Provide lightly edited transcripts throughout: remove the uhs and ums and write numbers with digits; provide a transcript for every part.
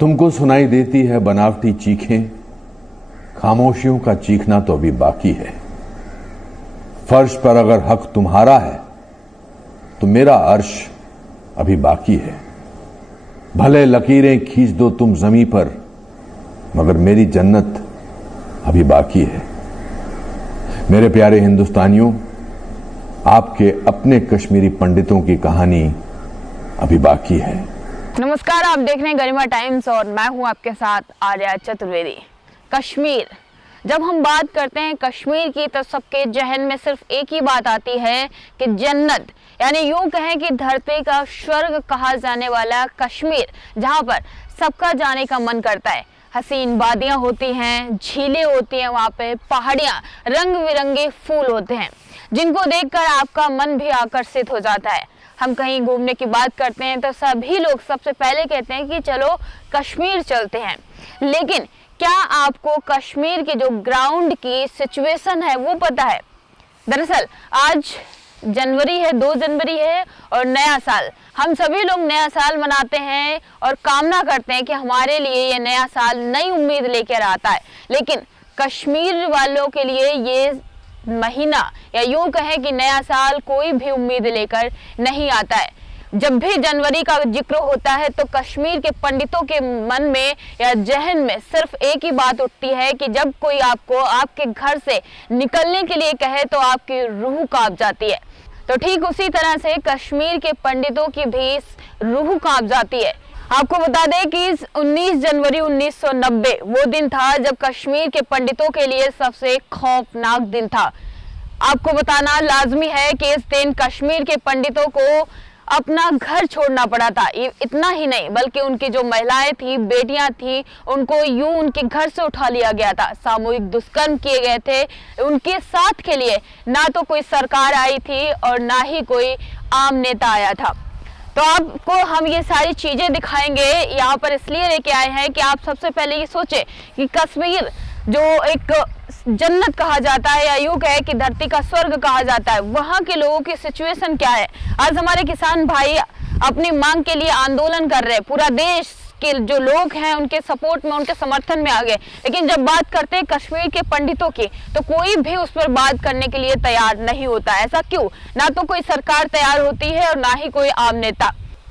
तुमको सुनाई देती है बनावटी चीखें, खामोशियों का चीखना तो अभी बाकी है। फर्श पर अगर हक तुम्हारा है तो मेरा अर्श अभी बाकी है। भले लकीरें खींच दो तुम जमीन पर, मगर मेरी जन्नत अभी बाकी है। मेरे प्यारे हिंदुस्तानियों, आपके अपने कश्मीरी पंडितों की कहानी अभी बाकी है। नमस्कार, आप देख रहे हैं गरिमा टाइम्स और मैं हूं आपके साथ आर्या चतुर्वेदी। कश्मीर, जब हम बात करते हैं कश्मीर की तो सबके जहन में सिर्फ एक ही बात आती है कि जन्नत, यानी यूं कहें कि धरती का स्वर्ग कहा जाने वाला कश्मीर, जहां पर सबका जाने का मन करता है। हसीन वादियां होती हैं, झीलें होती हैं, वहाँ पे पहाड़ियाँ, रंग बिरंगे फूल होते हैं जिनको देखकर आपका मन भी आकर्षित हो जाता है। हम कहीं घूमने की बात करते हैं तो सभी लोग सबसे पहले कहते हैं कि चलो कश्मीर चलते हैं। लेकिन क्या आपको कश्मीर की जो ग्राउंड की सिचुएशन है वो पता है? दरअसल आज जनवरी है, 2 जनवरी है और नया साल। हम सभी लोग नया साल मनाते हैं और कामना करते हैं कि हमारे लिए ये नया साल नई उम्मीद लेकर आता है। लेकिन कश्मीर वालों के लिए ये महीना, या यूं कहें कि नया साल कोई भी उम्मीद लेकर नहीं आता है। जब भी जनवरी का जिक्र होता है तो कश्मीर के पंडितों के मन में या जहन में सिर्फ एक ही बात उठती है कि जब कोई आपको आपके घर से निकलने के लिए कहे तो आपकी रूह कांप जाती है। तो ठीक उसी तरह से कश्मीर के पंडितों की भी रूह कांप जाती है। आपको बता दें कि 19 जनवरी 1990 वो दिन था जब कश्मीर के पंडितों के लिए सबसे खौफनाक दिन था। आपको बताना लाजमी है कि इस दिन कश्मीर के पंडितों को अपना घर छोड़ना पड़ा था। इतना ही नहीं बल्कि उनकी जो महिलाएं थी, बेटियां थी, उनको यूं उनके घर से उठा लिया गया था। सामूहिक दुष्कर्म किए गए थे। उनके साथ के लिए ना तो कोई सरकार आई थी और ना ही कोई आम नेता आया था। तो आपको हम ये सारी चीजें दिखाएंगे, यहाँ पर इसलिए लेके आए हैं कि आप सबसे पहले ये सोचें कि कश्मीर जो एक जन्नत कहा जाता है या यूं कहे कि धरती का स्वर्ग कहा जाता है, वहाँ के लोगों की सिचुएशन क्या है। आज हमारे किसान भाई अपनी मांग के लिए आंदोलन कर रहे हैं। पूरा देश के जो लोग हैं उनके सपोर्ट में, उनके समर्थन में आ गए। लेकिन जब बात करते हैं कश्मीर के पंडितों की तो कोई भी उस पर बात करने के लिए तैयार नहीं होता। ऐसा क्यों? ना तो कोई सरकार तैयार होती है और ना ही कोई आम नेता।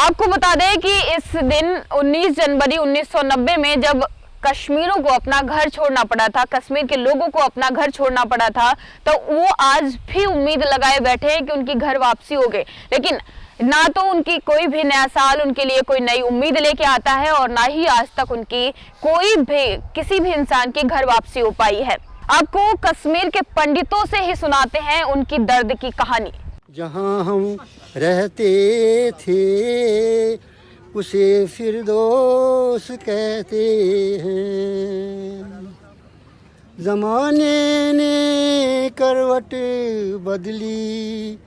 आपको बता दें कि इस दिन 19 जनवरी 1990 में जब कश्मीरों को अपना घर छोड़ना पड़ा था, कश्मीर के लोगों को अपना घर छोड़ना पड़ा था, तो वो आज भी उम्मीद लगाए बैठे हैं कि उनकी घर वापसी हो गई। लेकिन ना तो उनकी कोई भी नया साल उनके लिए कोई नई उम्मीद लेके आता है और ना ही आज तक उनकी कोई भी किसी भी इंसान की घर वापसी हो पाई है। आपको कश्मीर के पंडितों से ही सुनाते हैं उनकी दर्द की कहानी। जहाँ हम रहते थे उसे फिरदौस कहते हैं। ज़माने ने करवट बदली,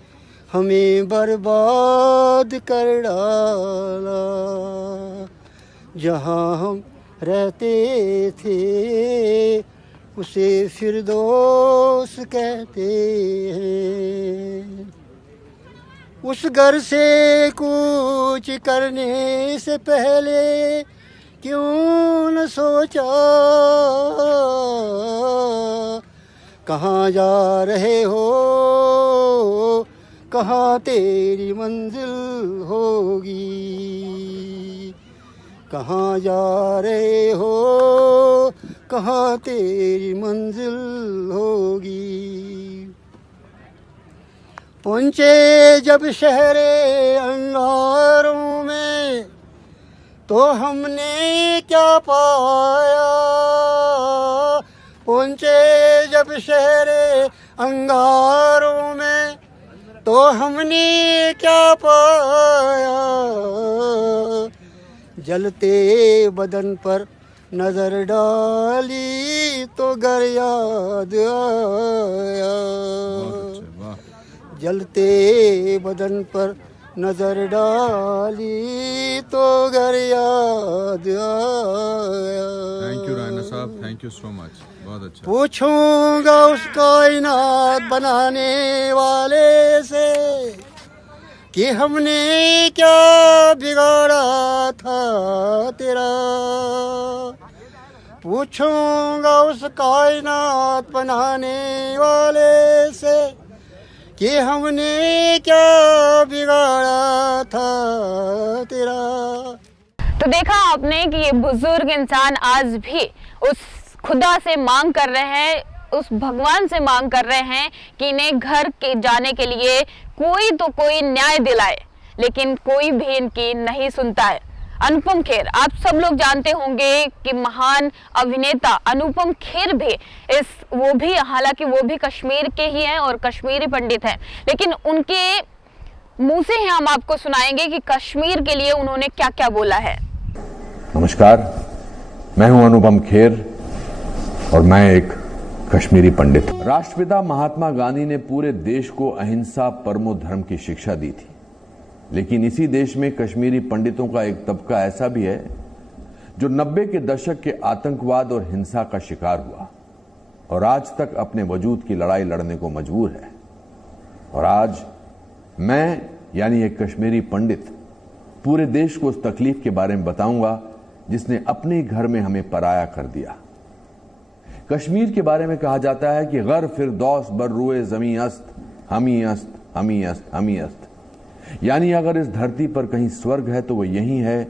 हमें बर्बाद कर डाला। जहाँ हम रहते थे उसे फिरदौस कहते हैं। उस घर से कुछ करने से पहले क्यों न सोचा कहाँ जा रहे हो, कहाँ तेरी मंजिल होगी, कहाँ जा रहे हो, कहाँ तेरी मंजिल होगी। पहुँचे जब शहरे अंगारों में तो हमने क्या पाया। पहुँचे जब शहरे अंगारों में तो हमने क्या पाया। जलते बदन पर नजर डाली तो घर याद आया। जलते बदन पर नजर डाली तो घर याद आया। थैंक यू रायना साहब, थैंक यू सो मच, बहुत अच्छा। पूछूंगा उस कायनात बनाने वाले से, कि हमने क्या बिगाड़ा था तेरा। पूछूंगा उस कायनात बनाने वाले से कि हमने क्या बिगाड़ा था तेरा। तो देखा आपने कि ये बुजुर्ग इंसान आज भी उस खुदा से मांग कर रहे हैं, उस भगवान से मांग कर रहे हैं कि इन्हें घर के जाने के लिए कोई तो कोई न्याय दिलाए, लेकिन कोई भी इनकी नहीं सुनता है। अनुपम खेर, आप सब लोग जानते होंगे कि महान अभिनेता अनुपम खेर भी हालांकि वो भी कश्मीर के ही हैं और कश्मीरी पंडित हैं, लेकिन उनके मुंह से ही हम आपको सुनाएंगे कि कश्मीर के लिए उन्होंने क्या क्या बोला है। नमस्कार, मैं हूं अनुपम खेर और मैं एक कश्मीरी पंडित। राष्ट्रपिता महात्मा गांधी ने पूरे देश को अहिंसा परमो धर्म की शिक्षा दी थी, लेकिन इसी देश में कश्मीरी पंडितों का एक तबका ऐसा भी है जो 90 के दशक के आतंकवाद और हिंसा का शिकार हुआ और आज तक अपने वजूद की लड़ाई लड़ने को मजबूर है। और आज मैं यानी एक कश्मीरी पंडित पूरे देश को उस तकलीफ के बारे में बताऊंगा जिसने अपने घर में हमें पराया कर दिया। कश्मीर के बारे में कहा जाता है कि गर फिरदौस बर रुए जमी अस्त, हमी अस्त, हमी अस्त, हमी अस्त। यानी अगर इस धरती पर कहीं स्वर्ग है तो वो यही है,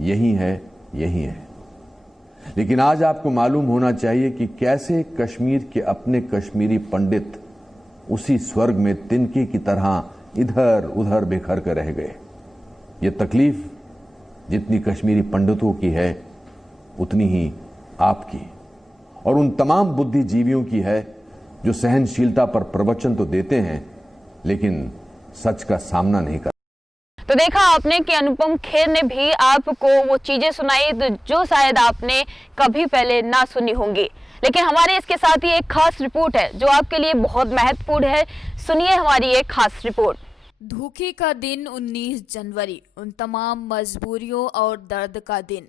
यही है, यही है। लेकिन आज आपको मालूम होना चाहिए कि कैसे कश्मीर के अपने कश्मीरी पंडित उसी स्वर्ग में तिनके की तरह इधर उधर बिखर कर रह गए। ये तकलीफ जितनी कश्मीरी पंडितों की है उतनी ही आपकी और उन तमाम बुद्धिजीवियों की है जो सहनशीलता पर प्रवचन तो देते हैं लेकिन सच का सामना नहीं करते। तो देखा आपने कि अनुपम खेर ने भी आपको वो चीजें सुनाई जो शायद आपने कभी पहले ना सुनी होंगी। लेकिन हमारे इसके साथ ही एक खास रिपोर्ट है जो आपके लिए बहुत महत्वपूर्ण है। सुनिए हमारी एक खास रिपोर्ट। धोखे का दिन 19 जनवरी, उन तमाम मजबूरियों और दर्द का दिन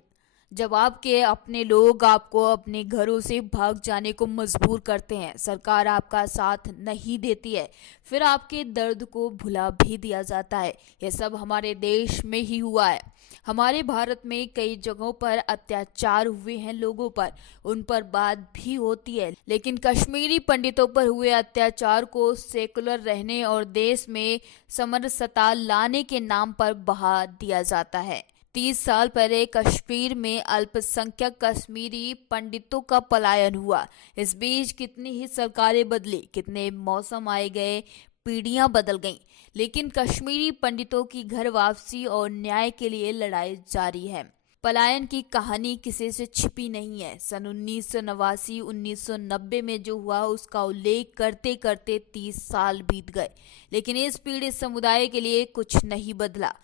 जब आपके अपने लोग आपको अपने घरों से भाग जाने को मजबूर करते हैं, सरकार आपका साथ नहीं देती है, फिर आपके दर्द को भुला भी दिया जाता है। यह सब हमारे देश में ही हुआ है। हमारे भारत में कई जगहों पर अत्याचार हुए हैं लोगों पर, उन पर बात भी होती है, लेकिन कश्मीरी पंडितों पर हुए अत्याचार को सेकुलर रहने और देश में समरसता लाने के नाम पर बहा दिया जाता है। 30 साल पहले कश्मीर में अल्पसंख्यक कश्मीरी पंडितों का पलायन हुआ। इस बीच कितनी ही सरकारें बदली, कितने मौसम आए गए, पीढ़ियां बदल गईं, लेकिन कश्मीरी पंडितों की घर वापसी और न्याय के लिए लड़ाई जारी है। पलायन की कहानी किसी से छिपी नहीं है। सन 1989-1990 में जो हुआ उसका उल्लेख करते करते 30 साल बीत गए, लेकिन इस पीड़ित समुदाय के लिए कुछ नहीं बदला।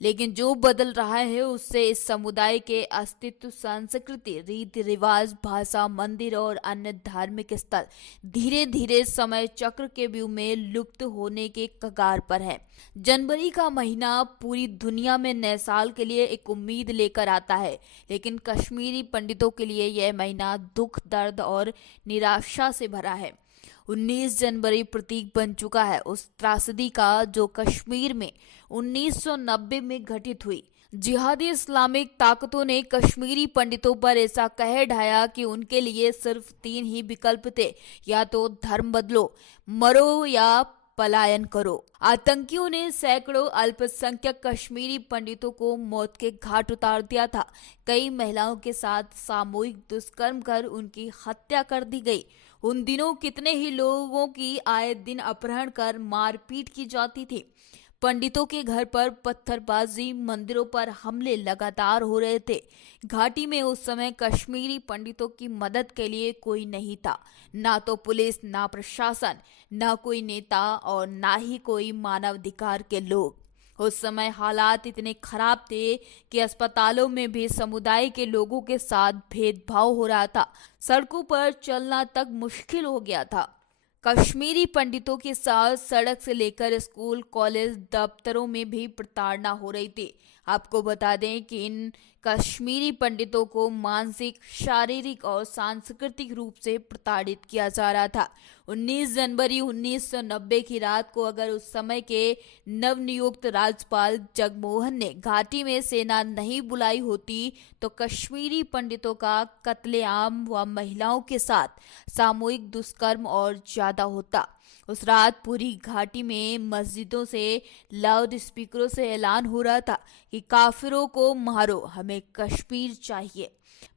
लेकिन जो बदल रहा है उससे इस समुदाय के अस्तित्व, संस्कृति, रीति रिवाज, भाषा, मंदिर और अन्य धार्मिक स्थल धीरे धीरे समय चक्र के व्यू में लुप्त होने के कगार पर है। जनवरी का महीना पूरी दुनिया में नए साल के लिए एक उम्मीद लेकर आता है, लेकिन कश्मीरी पंडितों के लिए यह महीना दुख, दर्द और निराशा से भरा है। 19 जनवरी प्रतीक बन चुका है उस त्रासदी का जो कश्मीर में 1990 में घटित हुई। जिहादी इस्लामिक ताकतों ने कश्मीरी पंडितों पर ऐसा कहर ढाया कि उनके लिए सिर्फ 3 ही विकल्प थे, या तो धर्म बदलो, मरो या पलायन करो। आतंकियों ने सैकड़ों अल्पसंख्यक कश्मीरी पंडितों को मौत के घाट उतार दिया था। कई महिलाओं के साथ सामूहिक दुष्कर्म कर उनकी हत्या कर दी गई। उन दिनों कितने ही लोगों की आए दिन अपहरण कर मारपीट की जाती थी। पंडितों के घर पर पत्थरबाजी, मंदिरों पर हमले लगातार हो रहे थे। घाटी में उस समय कश्मीरी पंडितों की मदद के लिए कोई नहीं था, ना तो पुलिस, ना प्रशासन, ना कोई नेता और ना ही कोई मानवाधिकार के लोग। उस समय हालात इतने खराब थे कि अस्पतालों में भी समुदाय के लोगों के साथ भेदभाव हो रहा था। सड़कों पर चलना तक मुश्किल हो गया था। कश्मीरी पंडितों के साथ सड़क से लेकर स्कूल, कॉलेज, दफ्तरों में भी प्रताड़ना हो रही थी। आपको बता दें कि इन कश्मीरी पंडितों को मानसिक, शारीरिक और सांस्कृतिक रूप से प्रताड़ित किया जा रहा था। 19 जनवरी 1990 की रात को अगर उस समय के नवनियुक्त राज्यपाल जगमोहन ने घाटी में सेना नहीं बुलाई होती तो कश्मीरी पंडितों का कत्लेआम व महिलाओं के साथ सामूहिक दुष्कर्म और ज्यादा होता। उस रात पूरी घाटी में मस्जिदों से लाउड स्पीकरों से ऐलान हो रहा था कि काफिरों को मारो, हमें कश्मीर चाहिए।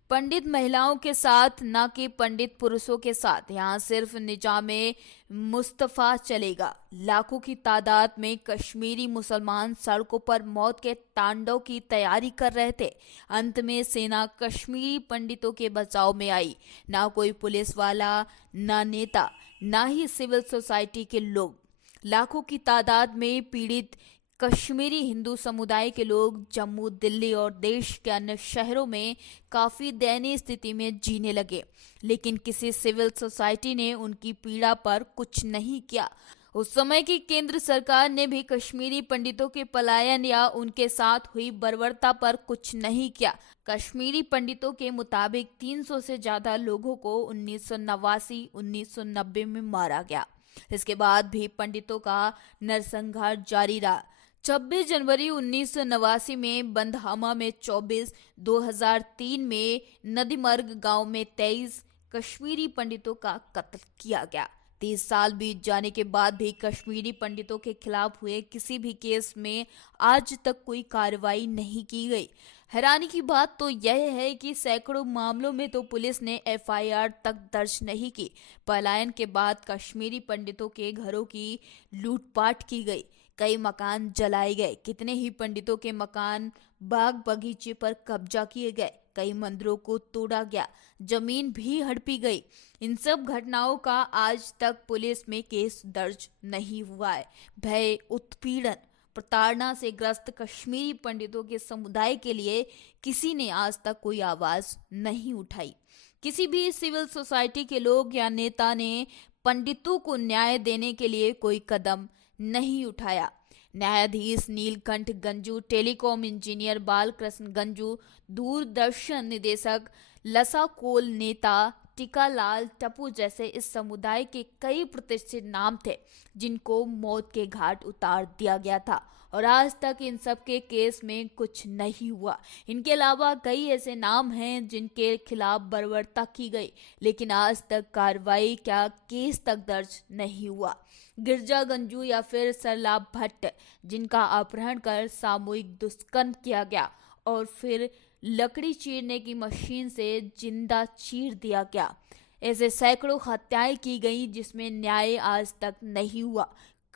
पंडित महिलाओं के साथ न कि पंडित पुरुषों के साथ, यहाँ सिर्फ निजामे मुस्तफा चलेगा। लाखों की तादाद में कश्मीरी मुसलमान सड़कों पर मौत के तांडव की तैयारी कर रहे थे। अंत में सेना कश्मीरी पंडितों के बचाव में आई। ना कोई पुलिस वाला, ना नेता, ना ही सिविल सोसाइटी के लोग। लाखों की तादाद में पीड़ित कश्मीरी हिंदू समुदाय के लोग जम्मू, दिल्ली और देश के अन्य शहरों में काफी दयनीय स्थिति में जीने लगे, लेकिन किसी सिविल सोसाइटी ने उनकी पीड़ा पर कुछ नहीं किया। उस समय की केंद्र सरकार ने भी कश्मीरी पंडितों के पलायन या उनके साथ हुई बर्बरता पर कुछ नहीं किया। कश्मीरी पंडितों के मुताबिक 300 से ज्यादा लोगों को 1989-1990 में मारा गया। इसके बाद भी पंडितों का नरसंहार जारी रहा। 26 जनवरी 1989 में बंदहामा में 24, 2003 में नदीमर्ग गांव में 23 कश्मीरी पंडितों का कत्ल किया गया। 30 साल बीत जाने के बाद भी कश्मीरी पंडितों के खिलाफ हुए किसी भी केस में आज तक कोई कार्रवाई नहीं की गई। हैरानी की बात तो यह है कि सैकड़ों मामलों में तो पुलिस ने FIR तक दर्ज नहीं की। पलायन के बाद कश्मीरी पंडितों के घरों की लूटपाट की गई, कई मकान जलाए गए, कितने ही पंडितों के मकान, बाग बगीचे पर कब्जा किए गए, कई मंदिरों को तोड़ा गया, जमीन भी हड़पी गई। इन सब घटनाओं का आज तक पुलिस में केस दर्ज नहीं हुआ है। भय, उत्पीड़न, प्रताड़ना से ग्रस्त कश्मीरी पंडितों के समुदाय के लिए किसी ने आज तक कोई आवाज नहीं उठाई। किसी भी सिविल सोसाइटी के लोग या नेता ने पंडितों को न्याय देने के लिए कोई कदम नहीं उठाया। न्यायाधीश नीलकंठ गंजू, टेलीकॉम इंजीनियर बालकृष्ण गंजू, दूरदर्शन निदेशक लसा कोल नेता टीकालाल टप्पू जैसे इस समुदाय के कई प्रतिष्ठित नाम थे जिनको मौत के घाट उतार दिया गया था, और आज तक इन सब के केस में कुछ नहीं हुआ। इनके अलावा कई ऐसे नाम हैं जिनके खिलाफ बर्बरता की गई, लेकिन आज तक कार्रवाई क्या केस तक दर्ज नहीं हुआ। गिरजा गंजू या फिर सरलाभ भट्ट, जिनका अपहरण कर सामूहिक दुष्कर्म किया गया और फिर लकड़ी चीरने की मशीन से जिंदा चीर दिया गया। ऐसे सैकड़ों हत्याएं की गई जिसमें न्याय आज तक नहीं हुआ।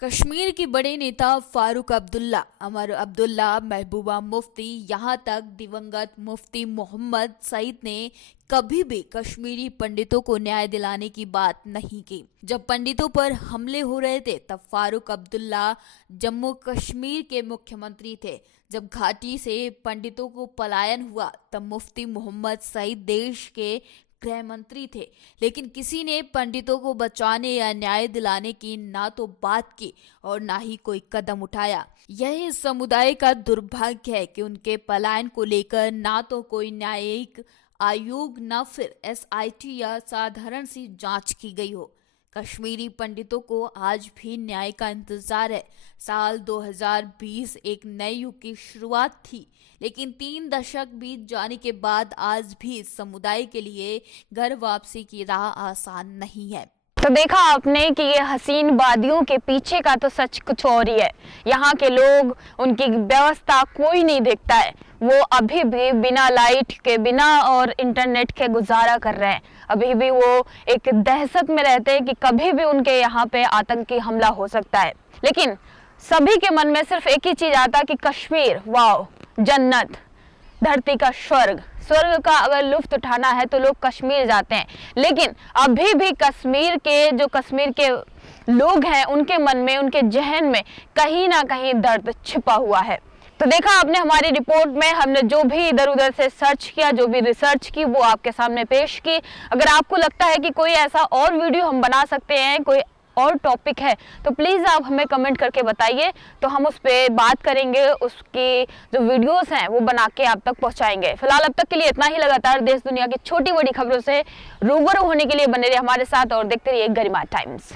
कश्मीर के बड़े नेता फारूक अब्दुल्ला, अमर अब्दुल्ला, महबूबा मुफ्ती, यहाँ तक दिवंगत मुफ्ती मोहम्मद सईद ने कभी भी कश्मीरी पंडितों को न्याय दिलाने की बात नहीं की। जब पंडितों पर हमले हो रहे थे तब फारूक अब्दुल्ला जम्मू कश्मीर के मुख्यमंत्री थे। जब घाटी से पंडितों को पलायन हुआ तब मुफ्ती मोहम्मद सईद देश के गृह मंत्री थे, लेकिन किसी ने पंडितों को बचाने या न्याय दिलाने की ना तो बात की और ना ही कोई कदम उठाया। यह इस समुदाय का दुर्भाग्य है कि उनके पलायन को लेकर ना तो कोई न्यायिक आयोग ना फिर SIT या साधारण सी जांच की गई हो। कश्मीरी पंडितों को आज भी न्याय का इंतजार है। साल 2020 एक नए युग की शुरुआत थी, लेकिन 3 दशक बीत जाने के बाद आज भी इस समुदाय के लिए घर वापसी की राह आसान नहीं है। तो देखा आपने कि ये हसीन वादियों के पीछे का तो सच कुछ और ही है। यहाँ के लोग, उनकी व्यवस्था कोई नहीं देखता है। वो अभी भी बिना लाइट के, बिना और इंटरनेट के गुजारा कर रहे हैं। अभी भी वो एक दहशत में रहते हैं कि कभी भी उनके यहाँ पे आतंकी हमला हो सकता है। लेकिन सभी के मन में सिर्फ एक ही चीज आता कि कश्मीर, वाओ, जन्नत, धरती का स्वर्ग का अगर लुफ्त उठाना है तो लोग कश्मीर जाते हैं। लेकिन अभी भी कश्मीर के लोग हैं, उनके मन में, उनके जहन में कहीं ना कहीं दर्द छिपा हुआ है। तो देखा आपने हमारी रिपोर्ट में हमने जो भी इधर उधर से सर्च किया, जो भी रिसर्च की, वो आपके सामने पेश की। अगर आपको लगता है कि कोई ऐसा और वीडियो हम बना सकते हैं, कोई और टॉपिक है तो प्लीज़ आप हमें कमेंट करके बताइए, तो हम उस पर बात करेंगे, उसकी जो वीडियोस हैं वो बना के आप तक पहुंचाएंगे। फिलहाल अब तक के लिए इतना ही। लगातार देश दुनिया की छोटी बड़ी खबरों से रूबरू होने के लिए बने रहिए हमारे साथ और देखते रहिए गरिमा टाइम्स।